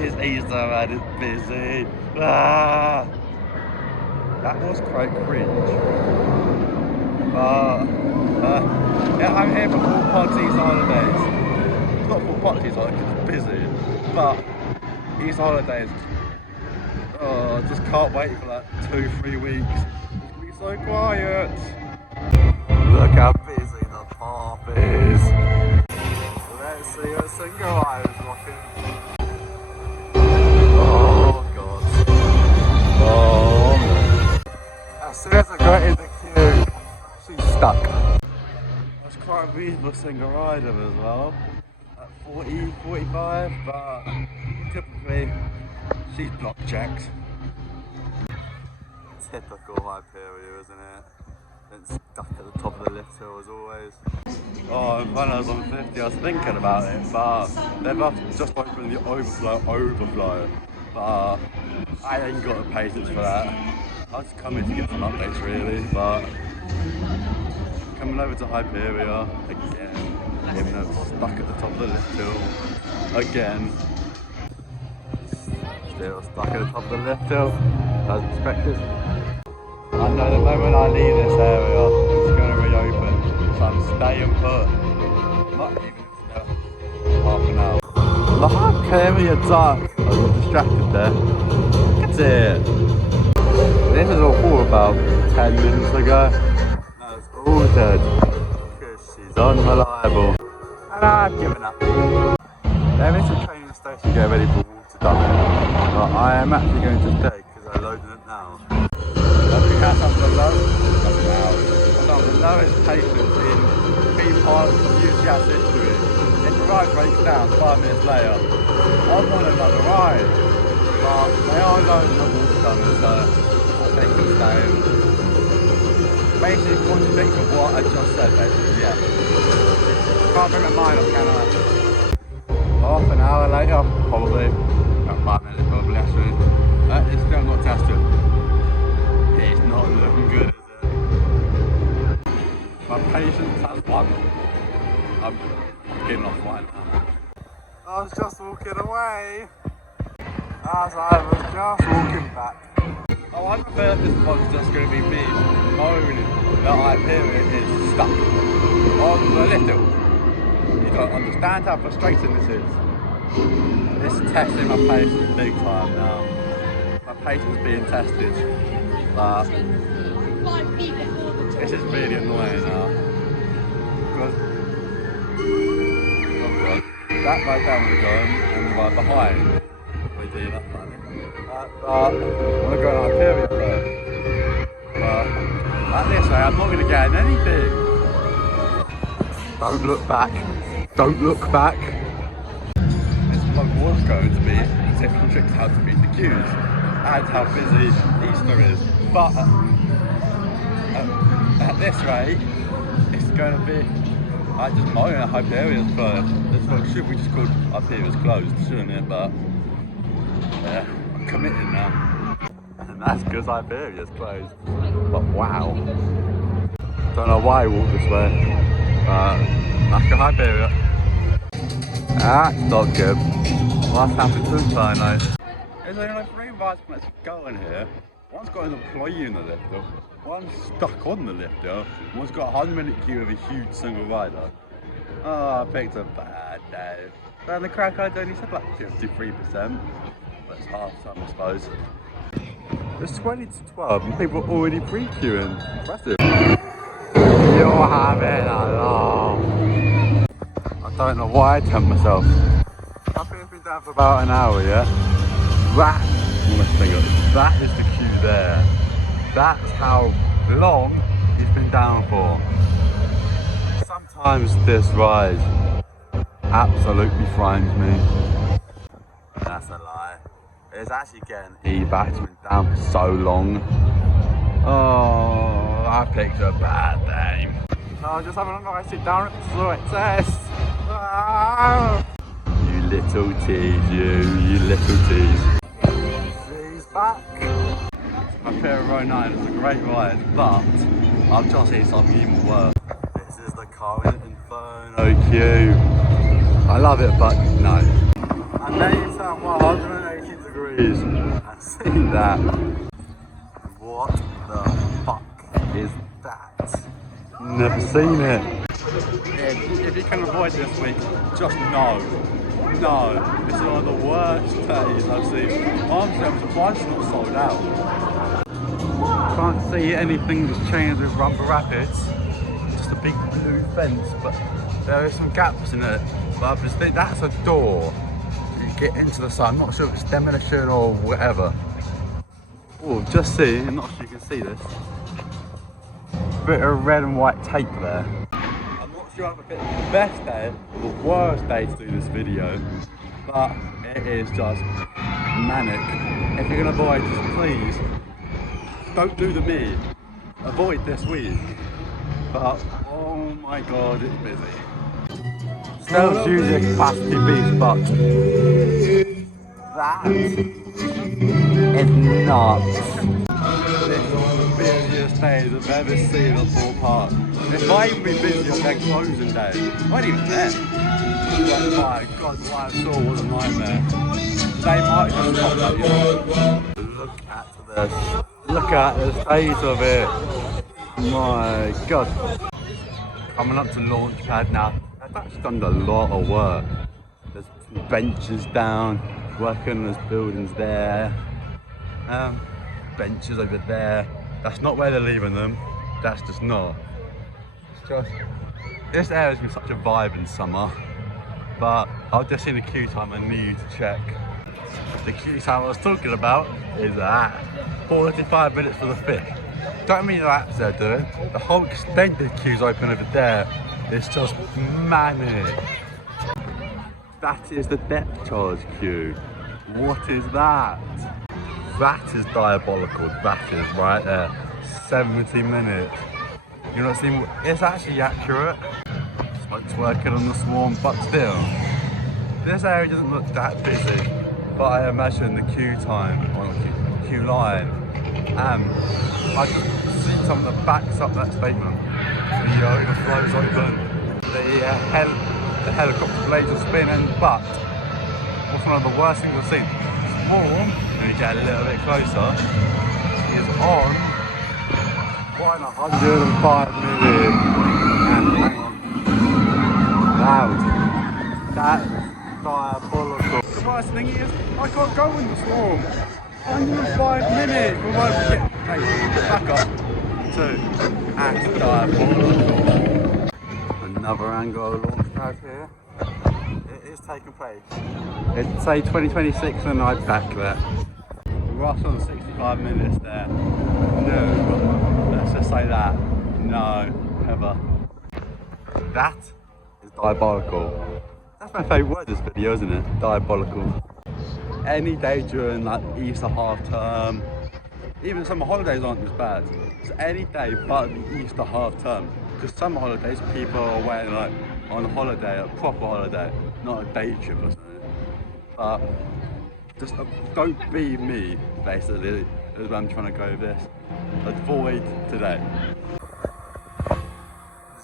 It's Easter and it's busy. Ah, that was quite cringe. Yeah, I'm here for Thorpe holidays. It's not for Easter holidays, it's busy. But Easter holidays, just can't wait for like 2-3 weeks. It's gonna be so quiet. Look how busy the Thorpe is. Let's see a single eye is rocking. Oh god. Oh man. As soon as I got in the queue, she's stuck. That's quite a reasonable single rider as well. At 40, 45, but typically she's block checked. Typical Hyperion, isn't it? It's stuck at the top of the lift hill as always. Oh, and when I was on 50 I was thinking about it, but they've just opened the overflow. But I ain't got the patience for that. I was coming to get some updates really, but coming over to Hyperia again, even though it's stuck at the top of the lift hill again. Still stuck at the top of the lift hill, as expected. I know the moment I leave this area, it's going to reopen, so I'm staying put. Not even half an hour. The Hyperia duck. I got distracted there. Look at it. This was all for about 10 minutes ago. Now it's all dead because she's unreliable. And I've given up. There is a training station getting ready for water dumping. But I am actually going to stay because I loaded it now. We have some of the lowest patience in being part of UCS history. If the ride breaks down 5 minutes later, I'm on another ride. But they are loading the water coming, so I think it's staying. Basically contradicts what I just said, basically, yeah. Can't bring my mind up, can I? Half an hour later, probably. About 5 minutes, probably, actually. It's still not tested. It's not looking good, is it? My patience has won. I'm getting off right now. I was just walking away. As I was just walking back. Oh, I prefer this one's just going to be me moaning that Hyperion is stuck on the lift hill. You don't understand how frustrating this is. This is testing my patience big time now. My patience is being tested. But this is really annoying now. Because oh god, that right down we're going and right behind we're doing that funny. But I'm gonna go on Hyperion first. But like this way I'm not gonna get anything. Don't look back. Don't look back. This vlog was going to be tips and tricks how to beat the queues and how busy Easter is. But at this rate, it's going to be like just mowing at Hyperia's closed. This vlog should be just called Hyperia's closed, shouldn't it? But yeah, I'm committed now. And that's because Hyperia's closed. But wow. Don't know why I walked this way. Back to Hyperia. That's not good. What's happened to the sign though? There's only like 3 rides that's going here. One's got an employee in the lifter, one's stuck on the lifter, one's got a 100-minute queue of a huge single rider. Oh, I picked a bad day. And the crowd card only said like 53%. That's half time, I suppose. It's 20 to 12 and people are already pre-queuing. Impressive. You're having a laugh. I don't know why I tempt myself. I've been down for about an hour, yeah? That is the queue there. That's how long it's been down for. Sometimes this ride absolutely frightens me. That's a lie. It's actually getting back. It's been down for so long. Oh, I picked a bad name. Oh, just having a nice sit down at the sweat test. Ah. You little tease, you little tease. She's back. Hyperia Row 9 is a great ride, but I've just seen something even worse. This is the current Inferno queue. I love it, but no. I And then you turn 180 degrees and see that. What the fuck is that? Never seen it. If you can avoid this week, just no. No, it's one of the worst days I've seen. Honestly, I'm surprised it's not sold out. Can't see anything that's changed with Rumble Rapids. Just a big blue fence, but there are some gaps in it. But obviously that's a door. You get into the side. I'm not sure if it's demolition or whatever. Oh, just see, I'm not sure you can see this. Bit of red and white tape there. I'm not sure if it's the best day or the worst day to do this video, but it is just manic. If you're gonna avoid, just please don't do the me. Avoid this week. But oh my god, it's busy. Sells usually capacity beast, but that is nuts. This is the busiest days I've ever seen on Thorpe Park. It might even be busy on their closing day. I wasn't even there. But my god, what I saw was a nightmare. They might just stop that, you know. Look at this. Look at the state of it. My god. Coming up to launch pad now. They've actually done a lot of work. There's benches down, working on those buildings there. Benches over there. That's not where they're leaving them. That's just not. It's just, this area's been such a vibe in summer. But I've just seen the queue time I need to check. The queue time I was talking about is that 45 minutes for the fish. Don't mean the laps they're doing. The whole extended queue's open over there. It's just manic. That is the depth charge queue. What is that? That is diabolical. That is right there. 70 minutes. You're not seeing, it's actually accurate. Smoke's working on the swarm, but still. This area doesn't look that busy, but I imagine the queue time, or the queue line, I just see something that backs up that statement. The overflow's open, the helicopter blades are spinning, but what's one of the worst things I've seen? Swarm, when you get a little bit closer, is on 105 million. And hang on. Loud. That's diabolical. The worst thing is, I can't go in the swarm. 105 minutes. We won't get. Hey, back up. 2. That's diabolical. Another angle launch pad here. It is taking place. It's say 2026 and I'd back that. Rush on 65 minutes there. No. Let's just say that. No. Ever. That is diabolical. That's my favourite word this video, isn't it? Diabolical. Any day during like Easter half term, even summer holidays aren't as bad. It's any day but the Easter half term. Because summer holidays people are away like on a holiday, a proper holiday, not a day trip or something. But just don't be me, basically, is where I'm trying to go with this. Avoid today.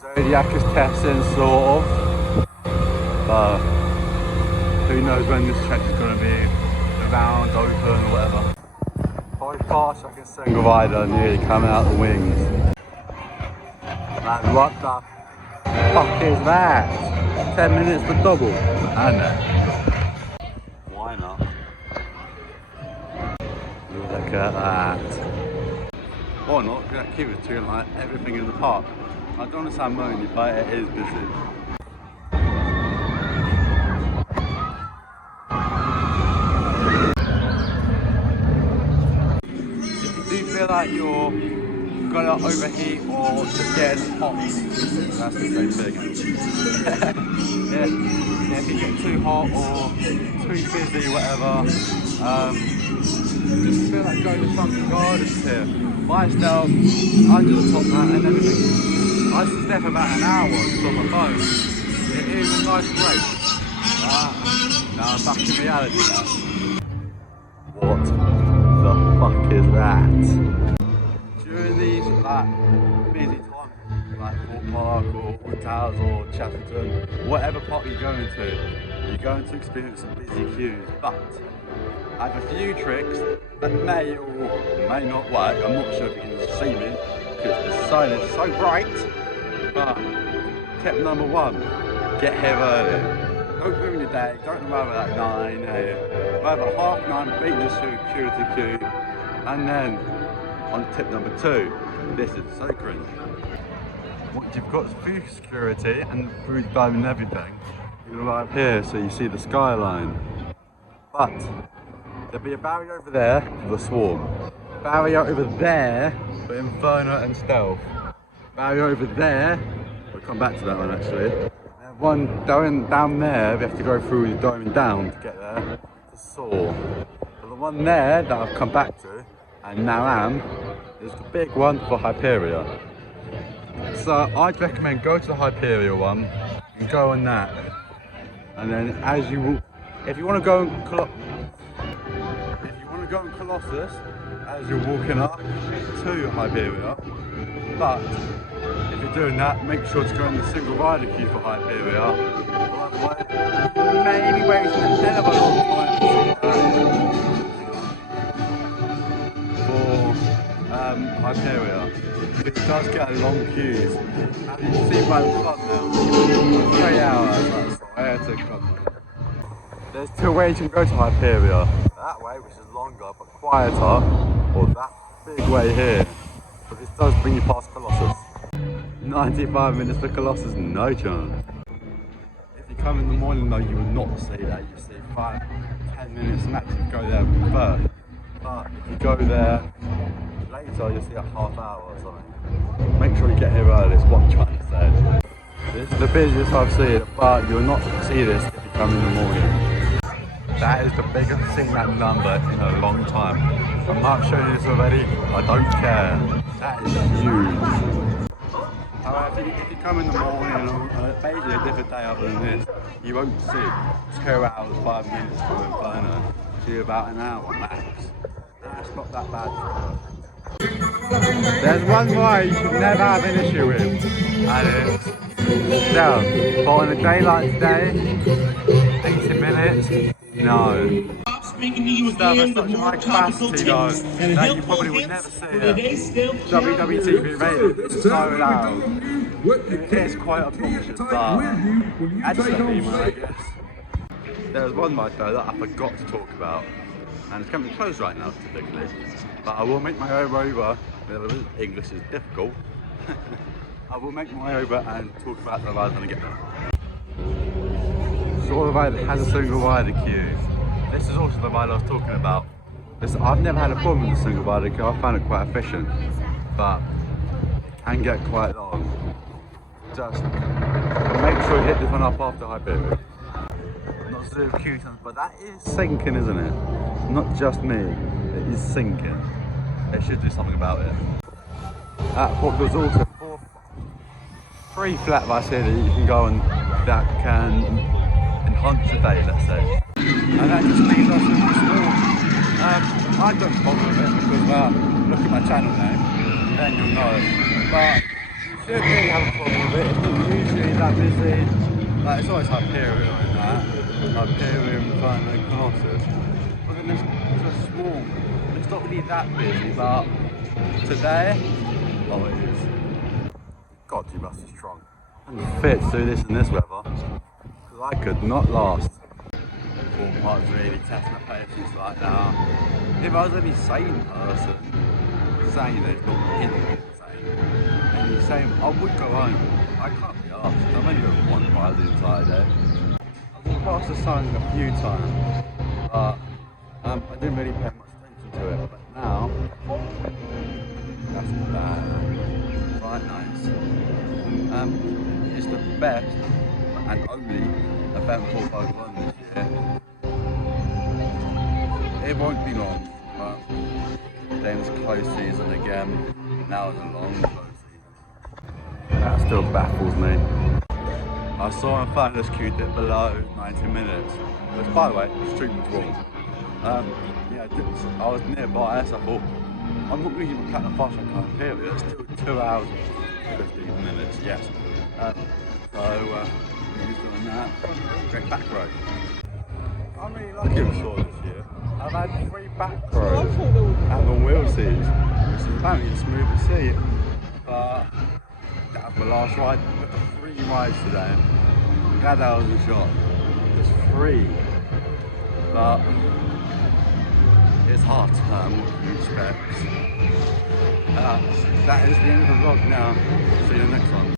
Zodiac is testing, sort of. But who knows when this check is going to be around, open, or whatever. By far, second single rider nearly coming out the wings. Like, what the fuck is that? 10 minutes for double. I know. Why not? Look at that. Or not, because that queue is doing like everything in the park. I don't understand moaning, but it is busy. Feel like you're gonna overheat or just get hot. That's the same thing. yeah, if you get too hot or too busy, whatever, just feel like going to Sunken Gardens here. Myself, under the top mat and everything. I just stay for about an hour just on my phone. It is a nice break. Now I'm back in reality now. What the fuck is that? During these like busy times, like Thorpe Park or Towers or Chessington, whatever park you're going to, you're going to experience some busy queues, but I have a few tricks that may or may not work. I'm not sure if you can see me because the sign is so bright. But tip number one, get here early. Don't ruin your day, don't arrive at 9 AM. Arrive at 9:30, beat the security queue. And then on tip number two, this is so cringe. Once you've got through security and through the dome and everything, you arrive here so you see the skyline. But there'll be a barrier over there for the swarm. Barrier over there for Inferno and Stealth. Barrier over there, we'll come back to that one actually. And one down there, we have to go through the dome and down to get there, to Saw. But the one there that I've come back to, and now am, is the big one for Hyperia. So I'd recommend go to the Hyperia one, and go on that. And then as you walk, if you want to go on Colossus, as you're walking up to Hyperia, but if you're doing that, make sure to go in the single rider queue for Hyperia. Otherwise, maybe waiting a hell of a long time for Hyperia. It does get a long queues. As you can see by the front now, 3 hours, that's where to come. There's two ways you can go to Hyperia. That way, which is longer but quieter, or that big way here. But this does bring you past Colossus. 95 minutes for Colossus, no chance. If you come in the morning though, you will not see that. You see 5-10 minutes max if you go there first. But if you go there later, you'll see a half hour or something. Make sure you get here early, is what I'm trying to say. This is the busiest I've seen, but you'll not see this if you come in the morning. That is the biggest thing that number in a long time. I might show you this already, I don't care. That is huge. However, if you come in the morning on basically a different day other than this, you won't see 2 hours, 5 minutes for Inferno. See about an hour max. That's not that bad. There's one ride you should never have an issue with, and it's down. But on a day like today, 80 minutes, no. Stuff has such a high capacity though, that you probably would never see it. WWTV rated, it's so loud. It is quite obnoxious, but adds to the theme, I guess. There was one ride though that I forgot to talk about, and it's coming close right now typically. But I will make my way over, English is difficult. I will make my way over and talk about the ride when I get there. So the ride has a single rider queue. This is also the ride I was talking about. I've never had a problem with the single rider queue, I found it quite efficient. But it can get quite long. Just make sure you hit this one up after Hyperia. Not to do with queue times, but that is sinking, isn't it? Not just me, it is sinking. They should do something about it. At Thorpe there's also 3 flat bus here that you can go on that can enhance your day, let's say. And that just leaves us with the swarm. I don't bother with it because look at my channel name, then you'll know. But you should really have a problem with it. It's not usually that busy. Like, it's always Hyperia and that. Hyperia and Colossus. But then there's a swarm. It's not really that busy, but today, oh it is. God, you must be strong. And fit to do this in this weather. Because I could not last. Thorpe was really testing the patience like that. If I was any sane person, saying it's not insane, and you're saying I would go home, I can't be asked. I've only got one ride the entire day. I've walked past the sign a few times, but I didn't really pay much attention to it. But now, that's quite nice. It's the best and only event Thorpe I've run this year. It won't be long, but then it's close season again. Now it's a long close season. That still baffles me. I saw Inferno's queue dip below 90 minutes. Which, by the way, it's true wrong. Yeah, I was nearby, so I thought, I'm not really even cutting a fast track period. It's still 2 hours and 15 minutes, yes. So, He's doing that. Great back row. I'm really lucky with sort this year. I've had 3 back rows at the wheel seats, which is apparently the smoothest seat. But that was my last ride. I've got 3 rides today. I'm glad that was a shot. It's 3. But it's hard term, what can you expect? That is the end of the vlog now. See you next one.